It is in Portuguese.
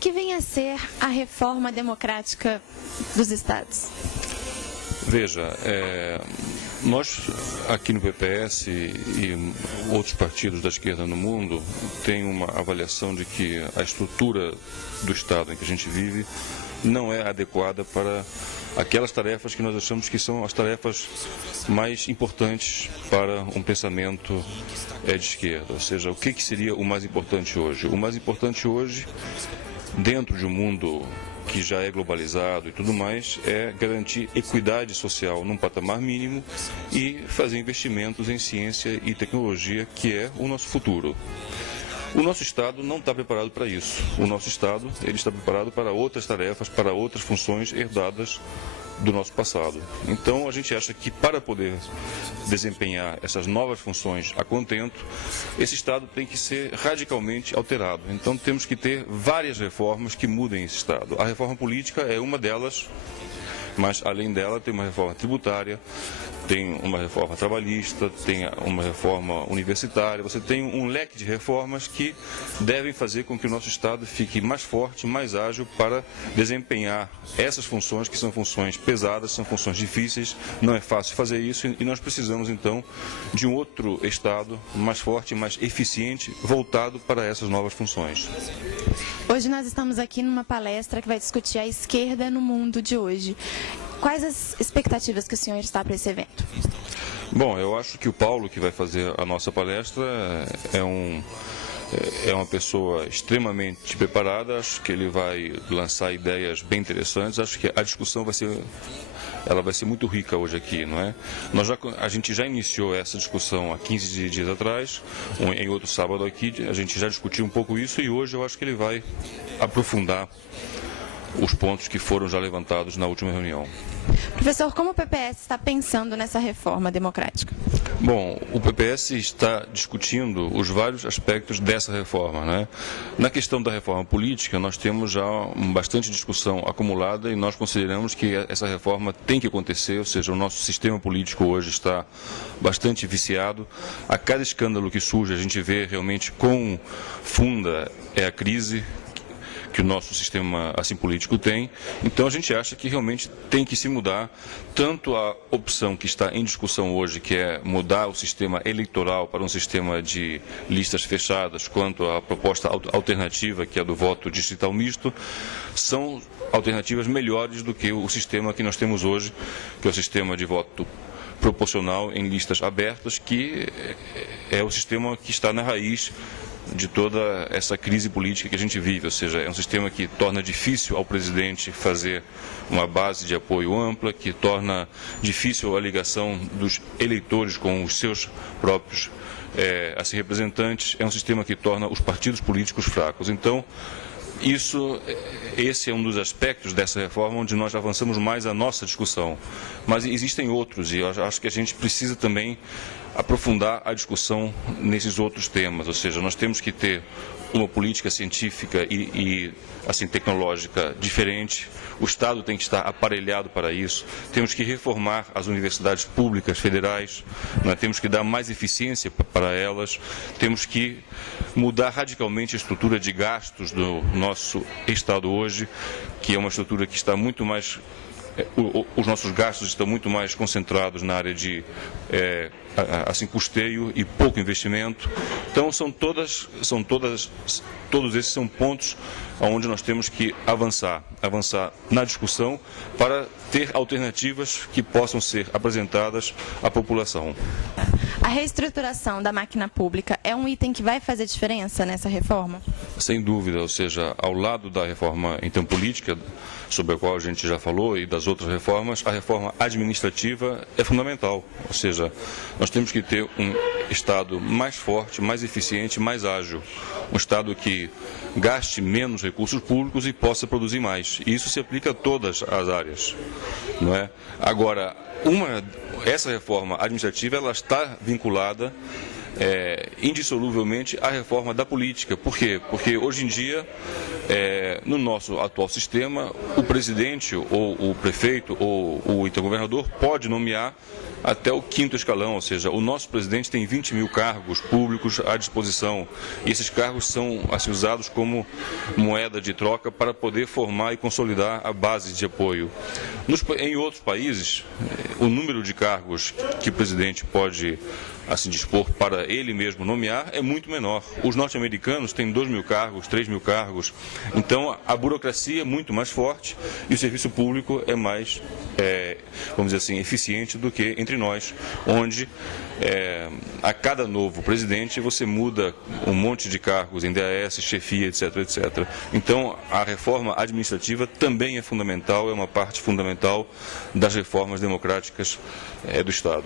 que vem a ser a reforma democrática dos estados? Veja, nós aqui no PPS e outros partidos da esquerda no mundo têm uma avaliação de que a estrutura do Estado em que a gente vive não é adequada para aquelas tarefas que nós achamos que são as tarefas mais importantes para um pensamento de esquerda. Ou seja, o que seria o mais importante hoje? O mais importante hoje, dentro de um mundo que já é globalizado e tudo mais, é garantir equidade social num patamar mínimo e fazer investimentos em ciência e tecnologia, que é o nosso futuro. O nosso Estado não está preparado para isso. O nosso Estado ele está preparado para outras tarefas, para outras funções herdadas do nosso passado. Então, a gente acha que para poder desempenhar essas novas funções a contento, esse Estado tem que ser radicalmente alterado. Então, temos que ter várias reformas que mudem esse Estado. A reforma política é uma delas, mas além dela tem uma reforma tributária, tem uma reforma trabalhista, tem uma reforma universitária. Você tem um leque de reformas que devem fazer com que o nosso Estado fique mais forte, mais ágil para desempenhar essas funções, que são funções pesadas, são funções difíceis, não é fácil fazer isso e nós precisamos então de um outro Estado mais forte, mais eficiente, voltado para essas novas funções. Hoje nós estamos aqui numa palestra que vai discutir a esquerda no mundo de hoje. Quais as expectativas que o senhor está para esse evento? Bom, eu acho que o Paulo, que vai fazer a nossa palestra, é uma pessoa extremamente preparada. Acho que ele vai lançar ideias bem interessantes. Acho que a discussão vai ser muito rica hoje aqui, não é? A gente já iniciou essa discussão há 15 dias atrás, em outro sábado aqui, a gente já discutiu um pouco isso e hoje eu acho que ele vai aprofundar os pontos que foram já levantados na última reunião. Professor, como o PPS está pensando nessa reforma democrática? Bom, o PPS está discutindo os vários aspectos dessa reforma, né? Na questão da reforma política, nós temos já bastante discussão acumulada e nós consideramos que essa reforma tem que acontecer, ou seja, o nosso sistema político hoje está bastante viciado. A cada escândalo que surge, a gente vê realmente quão funda é a crise que o nosso sistema assim político tem. Então a gente acha que realmente tem que se mudar tanto a opção que está em discussão hoje, que é mudar o sistema eleitoral para um sistema de listas fechadas, quanto a proposta alternativa, que é a do voto distrital misto, são alternativas melhores do que o sistema que nós temos hoje, que é o sistema de voto proporcional em listas abertas, que é o sistema que está na raiz de toda essa crise política que a gente vive, ou seja, é um sistema que torna difícil ao presidente fazer uma base de apoio ampla, que torna difícil a ligação dos eleitores com os seus próprios representantes, é um sistema que torna os partidos políticos fracos. Então, esse é um dos aspectos dessa reforma onde nós avançamos mais a nossa discussão. Mas existem outros e eu acho que a gente precisa também aprofundar a discussão nesses outros temas. Ou seja, nós temos que ter uma política científica e assim, tecnológica diferente. O Estado tem que estar aparelhado para isso. Temos que reformar as universidades públicas federais, temos que dar mais eficiência para elas, temos que mudar radicalmente a estrutura de gastos do nosso Estado hoje, que é uma estrutura que está muito mais... Os nossos gastos estão muito mais concentrados na área de custeio e pouco investimento. Então, todos esses são pontos onde nós temos que avançar na discussão para ter alternativas que possam ser apresentadas à população. A reestruturação da máquina pública é um item que vai fazer diferença nessa reforma? Sem dúvida, ou seja, ao lado da reforma então política, sobre a qual a gente já falou, e das outras reformas, a reforma administrativa é fundamental. Ou seja, nós temos que ter um Estado mais forte, mais eficiente, mais ágil. Um Estado que gaste menos recursos públicos e possa produzir mais. E isso se aplica a todas as áreas, não é? Agora, essa reforma administrativa ela está vinculada indissoluvelmente a reforma da política. Por quê? Porque hoje em dia, no nosso atual sistema, o presidente ou o prefeito ou o intergovernador pode nomear até o 5º escalão, ou seja, o nosso presidente tem 20 mil cargos públicos à disposição e esses cargos são assim, usados como moeda de troca para poder formar e consolidar a base de apoio. Em outros países, o número de cargos que o presidente pode assim dispor para ele mesmo nomear é muito menor. Os norte-americanos têm 2 mil cargos, 3 mil cargos, então a burocracia é muito mais forte e o serviço público é mais, vamos dizer assim, eficiente do que entre nós, onde a cada novo presidente você muda um monte de cargos em DAS, chefia, etc, etc. Então a reforma administrativa também é fundamental, é uma parte fundamental das reformas democráticas do Estado.